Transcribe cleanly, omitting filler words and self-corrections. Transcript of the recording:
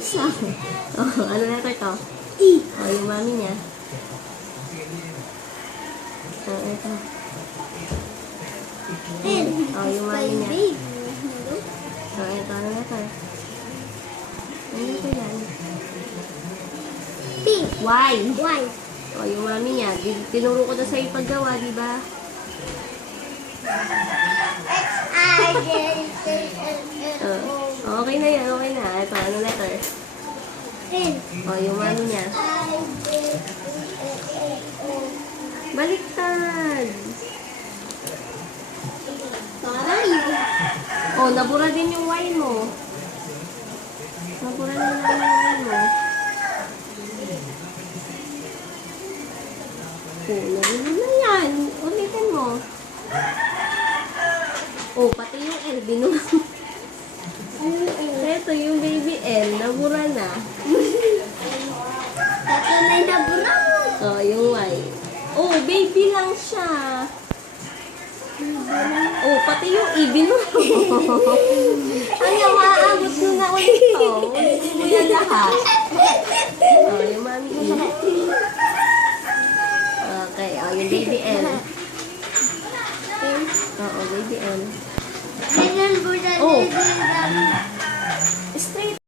Oh, ano letter to? E. Oh, yung mami niya. Oh, ito. N. Oh, yung mami niya. Baby. Oh, ito. Ano letter? Ano letter yan? P. Y. Y. Oh, yung mami niya. Tinuro ko na sa'yo paggawa, di ba? X, I, J, K, L, M, O. Oh, okay na yan. Okay na. Ito, ano letter? N. Oh, yung mami niya. I, J, K, L, M, O. Baliktad. Parang yun. Oh, nabura din yung Y mo. Nabura din yung Y mo. Oh, nabura na yan. Ulitin mo. Oh, pati yung L, binura mo. Ito, yung baby L, nabura na. Tatlo na yung nabura mo. Oh, yung Y. Oh, baby lang siya. Oh, pati yung E, binura mo. Ano, maaabot mo na ulit to. Ulitin mo yan lahat. Oh, yung mami E. Okay, oh, yung baby L. Oo, baby L. Ganyan po na Oh. nilagay. Straight